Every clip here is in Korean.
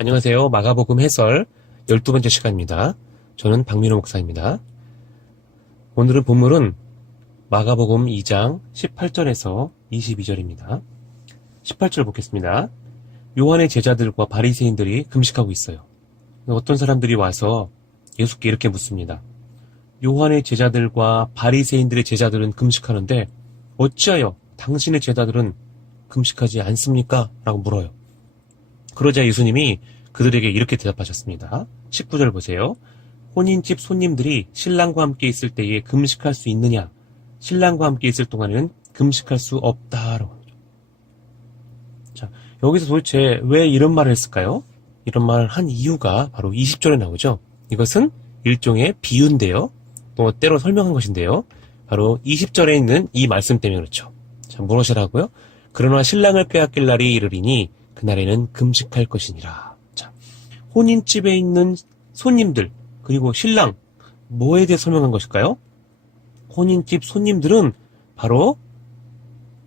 안녕하세요. 마가복음 해설 12번째 시간입니다. 저는 박민호 목사입니다. 오늘은 본문은 마가복음 2장 18절에서 22절입니다. 18절 보겠습니다. 요한의 제자들과 바리새인들이 금식하고 있어요. 어떤 사람들이 와서 예수께 이렇게 묻습니다. 요한의 제자들과 바리새인들의 제자들은 금식하는데 어찌하여 당신의 제자들은 금식하지 않습니까? 라고 물어요. 그러자 예수님이 그들에게 이렇게 대답하셨습니다. 19절 보세요. 혼인집 손님들이 신랑과 함께 있을 때에 금식할 수 있느냐? 신랑과 함께 있을 동안에는 금식할 수 없다라고 하죠. 자, 여기서 도대체 왜 이런 말을 했을까요? 이런 말을 한 이유가 바로 20절에 나오죠. 이것은 일종의 비유인데요. 또 때로 설명한 것인데요. 바로 20절에 있는 이 말씀 때문에 그렇죠. 자, 무엇이라고요? 그러나 신랑을 빼앗길 날이 이르리니 그날에는 금식할 것이니라. 자, 혼인집에 있는 손님들 그리고 신랑 뭐에 대해 설명한 것일까요? 혼인집 손님들은 바로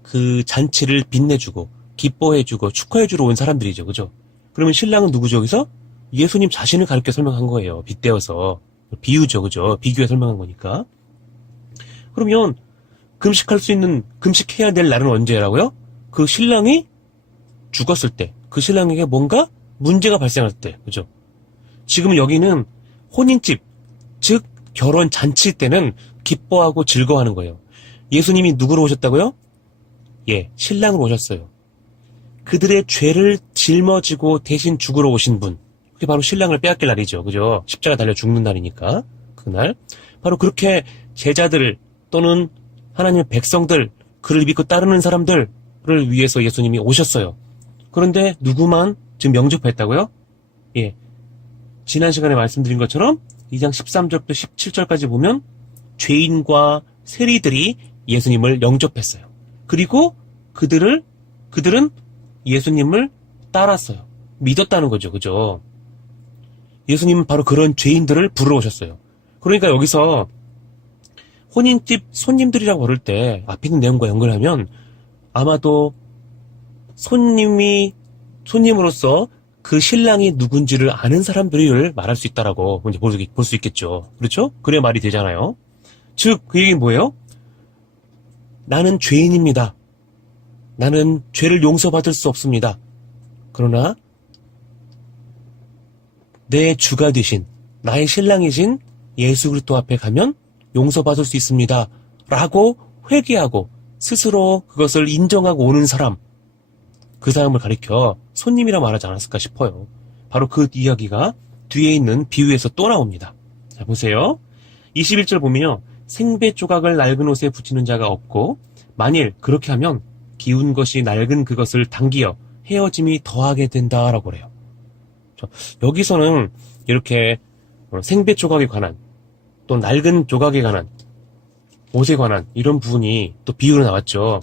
그 잔치를 빛내주고 기뻐해주고 축하해주러 온 사람들이죠. 그죠? 그러면 신랑은 누구죠? 여기서? 예수님 자신을 가르쳐 설명한 거예요. 빗대어서. 비유죠. 그죠? 비교해 설명한 거니까. 그러면 금식할 수 있는, 금식해야 될 날은 언제라고요? 그 신랑이 죽었을 때, 그 신랑에게 뭔가 문제가 발생할 때, 그죠? 지금 여기는 혼인집, 즉 결혼 잔치 때는 기뻐하고 즐거워하는 거예요. 예수님이 누구로 오셨다고요? 예, 신랑으로 오셨어요. 그들의 죄를 짊어지고 대신 죽으러 오신 분, 그게 바로 신랑을 빼앗길 날이죠, 그죠? 십자가 달려 죽는 날이니까 그날 바로 그렇게 제자들 또는 하나님의 백성들, 그를 믿고 따르는 사람들을 위해서 예수님이 오셨어요. 그런데 누구만 지금 영접했다고요? 예. 지난 시간에 말씀드린 것처럼 2장 13절부터 17절까지 보면 죄인과 세리들이 예수님을 영접했어요. 그리고 그들은 예수님을 따랐어요. 믿었다는 거죠. 그죠? 예수님은 바로 그런 죄인들을 부르러 오셨어요. 그러니까 여기서 혼인집 손님들이라고 부를 때 앞에 있는 내용과 연결하면 아마도 손님으로서 그 신랑이 누군지를 아는 사람들을 말할 수 있다라고 볼 수 있겠죠. 그렇죠? 그래야 말이 되잖아요. 즉, 그 얘기는 뭐예요? 나는 죄인입니다. 나는 죄를 용서받을 수 없습니다. 그러나 내 주가 되신, 나의 신랑이신 예수 그리스도 앞에 가면 용서받을 수 있습니다. 라고 회개하고 스스로 그것을 인정하고 오는 사람, 그 사람을 가리켜 손님이라 말하지 않았을까 싶어요. 바로 그 이야기가 뒤에 있는 비유에서 또 나옵니다. 자, 보세요. 21절 보면요. 생배 조각을 낡은 옷에 붙이는 자가 없고 만일 그렇게 하면 기운 것이 낡은 그것을 당기어 헤어짐이 더하게 된다라고 그래요. 여기서는 이렇게 생배 조각에 관한 또 낡은 조각에 관한 옷에 관한 이런 부분이 또 비유로 나왔죠.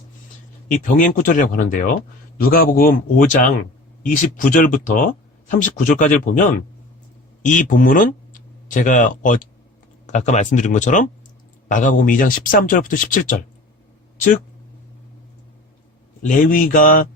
이 병행구절이라고 하는데요. 누가복음 5장 29절부터 39절까지를 보면 이 본문은 제가 아까 말씀드린 것처럼 마가복음 2장 13절부터 17절, 즉 레위가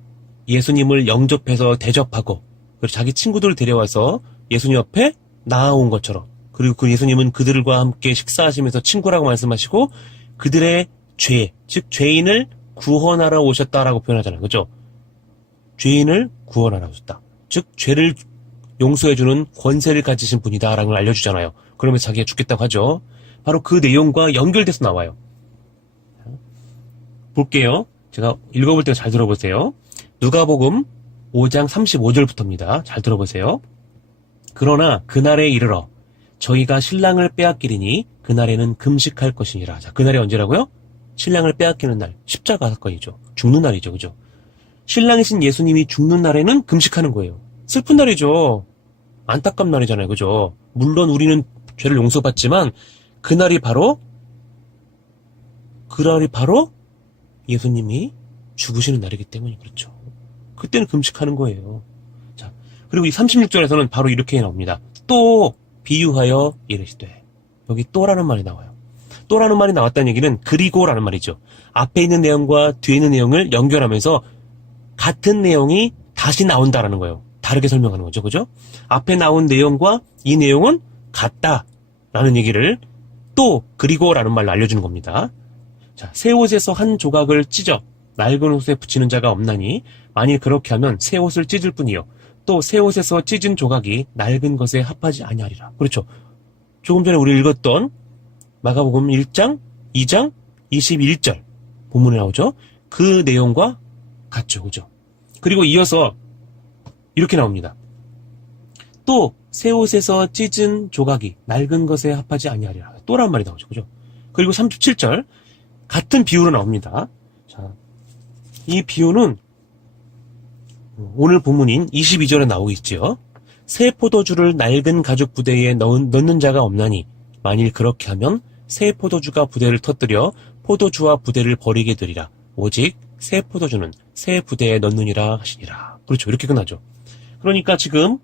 예수님을 영접해서 대접하고 그리고 자기 친구들을 데려와서 예수님 옆에 나아온 것처럼, 그리고 그 예수님은 그들과 함께 식사하시면서 친구라고 말씀하시고 그들의 죄, 즉 죄인을 구원하러 오셨다라고 표현하잖아요. 그죠? 죄인을 구원하러 오셨다. 즉 죄를 용서해주는 권세를 가지신 분이다라는 걸 알려주잖아요. 그러면서 자기가 죽겠다고 하죠. 바로 그 내용과 연결돼서 나와요. 볼게요. 제가 읽어볼 때가 잘 들어보세요. 누가복음 5장 35절부터입니다. 잘 들어보세요. 그러나 그날에 이르러 저희가 신랑을 빼앗기리니 그날에는 금식할 것이니라. 자, 그날이 언제라고요? 신랑을 빼앗기는 날, 십자가 사건이죠. 죽는 날이죠. 그죠? 신랑이신 예수님이 죽는 날에는 금식하는 거예요. 슬픈 날이죠. 안타까운 날이잖아요. 그죠? 물론 우리는 죄를 용서받지만 그날이 바로 예수님이 죽으시는 날이기 때문에 그렇죠. 그때는 금식하는 거예요. 자, 그리고 이 36절에서는 바로 이렇게 나옵니다. 또 비유하여 이르시되. 여기 또라는 말이 나와요. 또라는 말이 나왔다는 얘기는 그리고라는 말이죠. 앞에 있는 내용과 뒤에 있는 내용을 연결하면서 같은 내용이 다시 나온다라는 거예요. 다르게 설명하는 거죠. 그죠? 앞에 나온 내용과 이 내용은 같다라는 얘기를 또 그리고라는 말로 알려주는 겁니다. 자, 새 옷에서 한 조각을 찢어 낡은 옷에 붙이는 자가 없나니 만일 그렇게 하면 새 옷을 찢을 뿐이요 또 새 옷에서 찢은 조각이 낡은 것에 합하지 아니하리라. 그렇죠. 조금 전에 우리 읽었던 마가복음 1장, 2장, 21절 본문에 나오죠. 그 내용과 같죠. 그죠? 그리고 이어서 이렇게 나옵니다. 또 새 옷에서 찢은 조각이 낡은 것에 합하지 아니하리라. 또란 말이 나오죠. 그죠? 그리고 37절 같은 비유로 나옵니다. 자, 이 비유는 오늘 본문인 22절에 나오고 있죠. 새 포도주를 낡은 가죽 부대에 넣는 자가 없나니 만일 그렇게 하면 새 포도주가 부대를 터뜨려 포도주와 부대를 버리게 되리라. 오직 새 포도주는 새 부대에 넣느니라 하시니라. 그렇죠. 이렇게 끝나죠. 그러니까 지금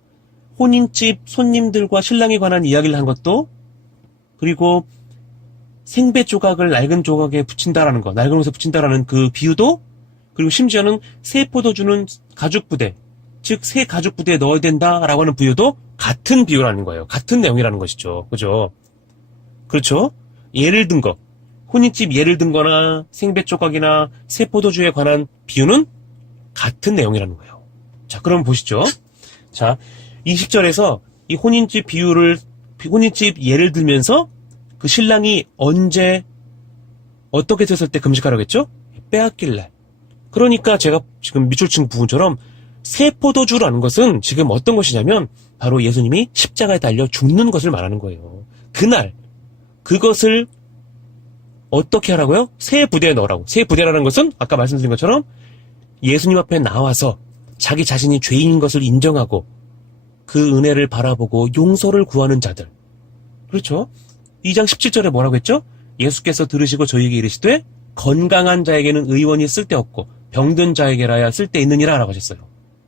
혼인집 손님들과 신랑에 관한 이야기를 한 것도, 그리고 생배 조각을 낡은 조각에 붙인다라는 거, 낡은 옷에 붙인다라는 그 비유도, 그리고 심지어는 새 포도주는 가죽 부대, 즉 새 가죽 부대에 넣어야 된다라고 하는 비유도 같은 비유라는 거예요. 같은 내용이라는 것이죠. 그죠? 그렇죠? 예를 든 거, 혼인집 예를 든 거나 생배 조각이나 새 포도주에 관한 비유는 같은 내용이라는 거예요. 자, 그럼 보시죠. 자, 20절에서 이 혼인집 예를 들면서 그 신랑이 언제, 어떻게 됐을 때 금식하라고 했죠? 빼앗길래. 그러니까 제가 지금 밑줄 친 부분처럼 새 포도주라는 것은 지금 어떤 것이냐면 바로 예수님이 십자가에 달려 죽는 것을 말하는 거예요. 그날, 그것을 어떻게 하라고요? 새 부대에 넣으라고. 새 부대라는 것은 아까 말씀드린 것처럼 예수님 앞에 나와서 자기 자신이 죄인인 것을 인정하고 그 은혜를 바라보고 용서를 구하는 자들. 그렇죠? 2장 17절에 뭐라고 했죠? 예수께서 들으시고 저희에게 이르시되 건강한 자에게는 의원이 쓸데없고 병든 자에게라야 쓸데있느니라 라고 하셨어요.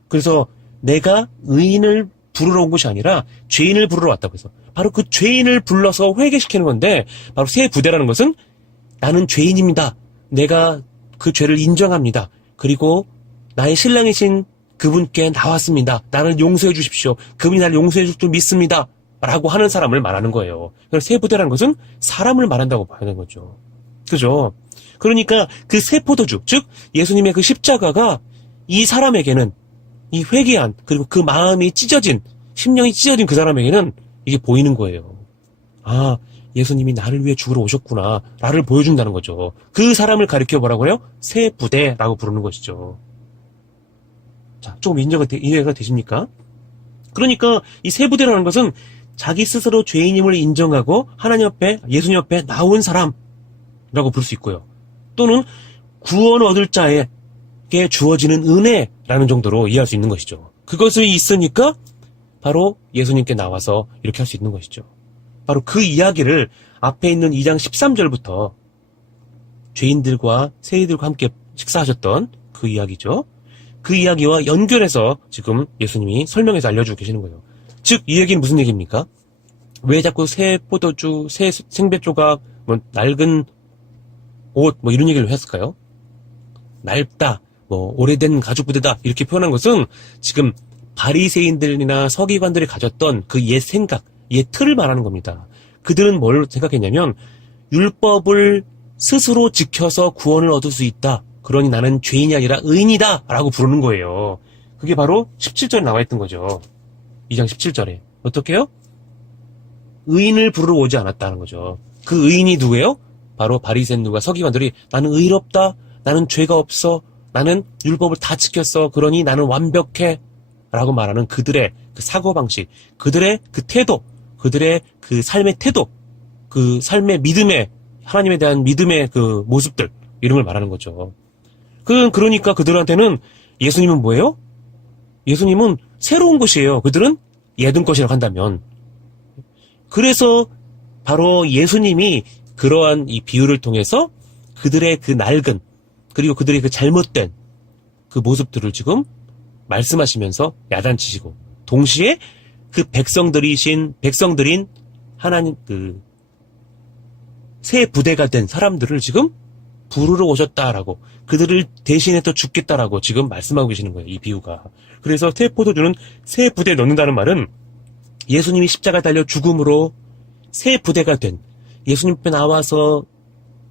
그래서 내가 의인을 부르러 온 것이 아니라 죄인을 부르러 왔다고 해서 바로 그 죄인을 불러서 회개시키는 건데, 바로 새 부대라는 것은 나는 죄인입니다. 내가 그 죄를 인정합니다. 그리고 나의 신랑이신 그분께 나왔습니다. 나를 용서해 주십시오. 그분이 나를 용서해 줄 줄 믿습니다. 라고 하는 사람을 말하는 거예요. 그래서 새 부대라는 것은 사람을 말한다고 봐야 되는 거죠. 그죠? 그러니까 그 새 포도주, 즉 예수님의 그 십자가가 이 사람에게는, 이 회개한, 그리고 그 마음이 찢어진, 심령이 찢어진 그 사람에게는 이게 보이는 거예요. 아, 예수님이 나를 위해 죽으러 오셨구나 라를 보여준다는 거죠. 그 사람을 가리켜 뭐라고요? 새 부대라고 부르는 것이죠. 자, 조금 이해가 되십니까? 그러니까 이 새 부대라는 것은 자기 스스로 죄인임을 인정하고 하나님 앞에, 예수님 앞에 나온 사람이라고 부를 수 있고요. 또는 구원 얻을 자에게 주어지는 은혜라는 정도로 이해할 수 있는 것이죠. 그것이 있으니까 바로 예수님께 나와서 이렇게 할 수 있는 것이죠. 바로 그 이야기를 앞에 있는 2장 13절부터 죄인들과 세리들과 함께 식사하셨던 그 이야기죠. 그 이야기와 연결해서 지금 예수님이 설명해서 알려주고 계시는 거예요. 즉, 이 얘기는 무슨 얘기입니까? 왜 자꾸 새 포도주, 새 생배 조각, 낡은 옷, 이런 얘기를 했을까요? 낡다, 오래된 가죽 부대다, 이렇게 표현한 것은 지금 바리새인들이나 서기관들이 가졌던 그 옛 생각, 옛 틀을 말하는 겁니다. 그들은 뭘 생각했냐면, 율법을 스스로 지켜서 구원을 얻을 수 있다. 그러니 나는 죄인이 아니라 의인이다 라고 부르는 거예요. 그게 바로 17절에 나와 있던 거죠. 2장 17절에. 어떻게 해요? 의인을 부르러 오지 않았다는 거죠. 그 의인이 누구예요? 바로 바리새인들과 서기관들이 나는 의롭다, 나는 죄가 없어, 나는 율법을 다 지켰어, 그러니 나는 완벽해 라고 말하는 그들의 그 사고방식, 그들의 그 태도, 그들의 그 삶의 태도, 그 삶의 믿음의, 하나님에 대한 믿음의 그 모습들, 이런 걸 말하는 거죠. 그러니까 그들한테는 예수님은 뭐예요? 예수님은 새로운 것이에요. 그들은 예전 것이라고 한다면. 그래서 바로 예수님이 그러한 이 비유를 통해서 그들의 그 낡은, 그리고 그들의 그 잘못된 그 모습들을 지금 말씀하시면서 야단치시고, 동시에 그 백성들인 하나님 그 새 부대가 된 사람들을 지금 부르러 오셨다라고, 그들을 대신해서 죽겠다라고 지금 말씀하고 계시는 거예요. 이 비유가. 그래서 새 포도주는 새 부대에 넣는다는 말은 예수님이 십자가 달려 죽음으로 새 부대가 된, 예수님 앞에 나와서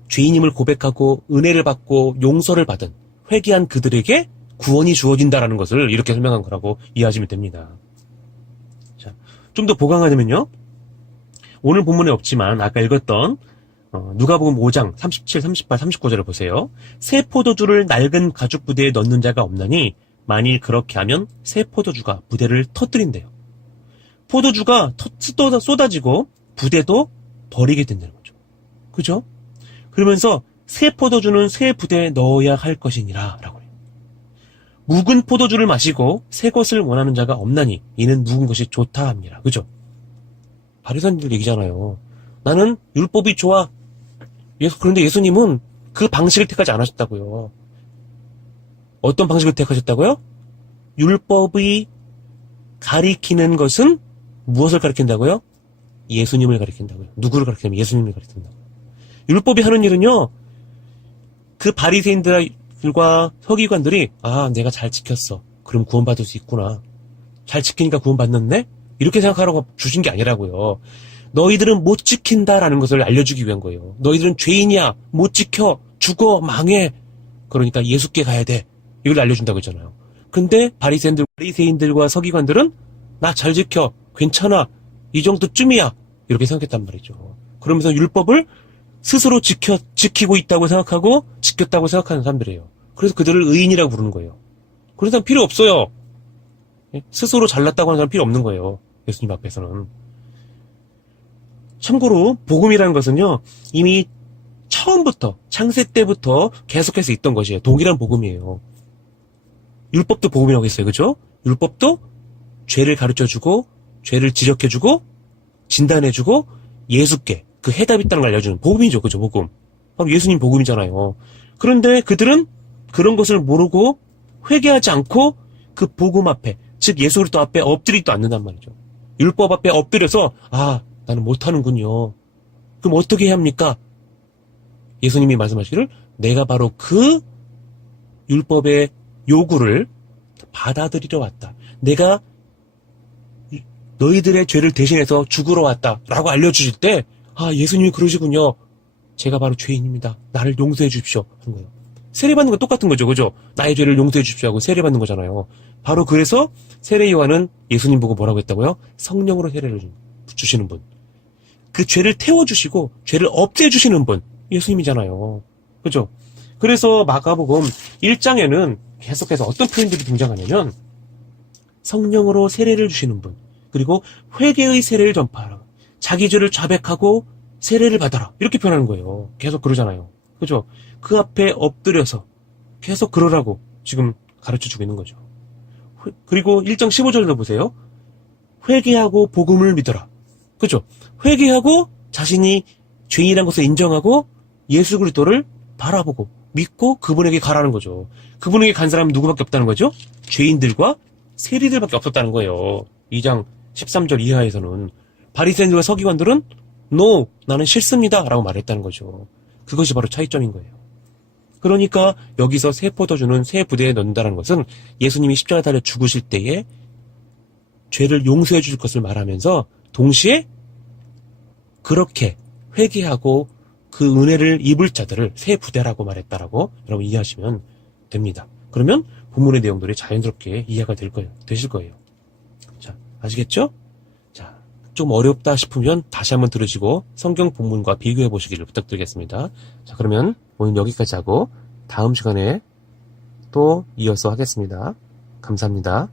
죄인임을 고백하고 은혜를 받고 용서를 받은 회개한 그들에게 구원이 주어진다라는 것을 이렇게 설명한 거라고 이해하시면 됩니다. 자, 좀 더 보강하자면요. 오늘 본문에 없지만 아까 읽었던 누가복음 5장 37, 38, 39절을 보세요. 새 포도주를 낡은 가죽 부대에 넣는 자가 없나니 만일 그렇게 하면 새 포도주가 부대를 터뜨린대요. 포도주가 쏟아지고 부대도 버리게 된다는 거죠. 그죠? 그러면서 새 포도주는 새 부대에 넣어야 할 것이니라 라고 해요. 묵은 포도주를 마시고 새 것을 원하는 자가 없나니 이는 묵은 것이 좋다 합니다. 그죠? 바리새인들 얘기잖아요. 나는 율법이 좋아. 그런데 예수님은 그 방식을 택하지 않으셨다고요. 어떤 방식을 택하셨다고요? 율법이 가리키는 것은 무엇을 가리킨다고요? 예수님을 가리킨다고요. 누구를 가리키냐면 예수님을 가리킨다고요. 율법이 하는 일은요, 그 바리새인들과 서기관들이 내가 잘 지켰어. 그럼 구원받을 수 있구나. 잘 지키니까 구원받는네? 이렇게 생각하라고 주신 게 아니라고요. 너희들은 못 지킨다라는 것을 알려주기 위한 거예요. 너희들은 죄인이야. 못 지켜. 죽어. 망해. 그러니까 예수께 가야 돼. 이걸 알려준다고 했잖아요. 근데 바리새인들과 서기관들은 나 잘 지켜. 괜찮아. 이 정도쯤이야. 이렇게 생각했단 말이죠. 그러면서 율법을 스스로 지키고 있다고 생각하고 지켰다고 생각하는 사람들이에요. 그래서 그들을 의인이라고 부르는 거예요. 그런 사람 필요 없어요. 스스로 잘났다고 하는 사람 필요 없는 거예요. 예수님 앞에서는. 참고로 복음이라는 것은요, 이미 처음부터 창세 때부터 계속해서 있던 것이에요. 동일한 복음이에요. 율법도 복음이라고 했어요. 그죠? 율법도 죄를 가르쳐주고 죄를 지적해주고 진단해주고 예수께 그 해답이 있다는 걸 알려주는 복음이죠. 그죠? 복음. 바로 예수님 복음이잖아요. 그런데 그들은 그런 것을 모르고 회개하지 않고 그 복음 앞에, 즉 예수 그리스도 앞에 엎드리지도 않는단 말이죠. 율법 앞에 엎드려서 나는 못하는군요. 그럼 어떻게 해야 합니까? 예수님이 말씀하시기를 내가 바로 그 율법의 요구를 받아들이러 왔다. 내가 너희들의 죄를 대신해서 죽으러 왔다라고 알려주실 때 예수님이 그러시군요. 제가 바로 죄인입니다. 나를 용서해 주십시오. 하는 거예요. 세례받는 거 똑같은 거죠. 그죠? 나의 죄를 용서해 주십시오 하고 세례받는 거잖아요. 바로 그래서 세례 요한은 예수님 보고 뭐라고 했다고요? 성령으로 세례를 주시는 분. 그 죄를 태워주시고 죄를 없애주시는 분. 예수님이잖아요. 그죠? 그래서 마가복음 1장에는 계속해서 어떤 표현들이 등장하냐면 성령으로 세례를 주시는 분, 그리고 회개의 세례를 전파하라. 자기 죄를 자백하고 세례를 받아라. 이렇게 표현하는 거예요. 계속 그러잖아요. 그죠? 그 앞에 엎드려서 계속 그러라고 지금 가르쳐주고 있는 거죠. 그리고 1장 15절도 보세요. 회개하고 복음을 믿어라. 그죠? 회개하고 자신이 죄인이라는 것을 인정하고 예수 그리스도를 바라보고 믿고 그분에게 가라는 거죠. 그분에게 간 사람은 누구밖에 없다는 거죠? 죄인들과 세리들밖에 없었다는 거예요. 2장 13절 이하에서는. 바리새인들과 서기관들은 No, 나는 싫습니다 라고 말했다는 거죠. 그것이 바로 차이점인 거예요. 그러니까 여기서 새 포도주는 새 부대에 넣는다는 것은 예수님이 십자가에 달려 죽으실 때에 죄를 용서해 줄 것을 말하면서 동시에 그렇게 회개하고 그 은혜를 입을 자들을 새 부대라고 말했다라고 여러분 이해하시면 됩니다. 그러면 본문의 내용들이 자연스럽게 이해가 되실 거예요. 자, 아시겠죠? 자, 좀 어렵다 싶으면 다시 한번 들으시고 성경 본문과 비교해 보시기를 부탁드리겠습니다. 자, 그러면 오늘 여기까지 하고 다음 시간에 또 이어서 하겠습니다. 감사합니다.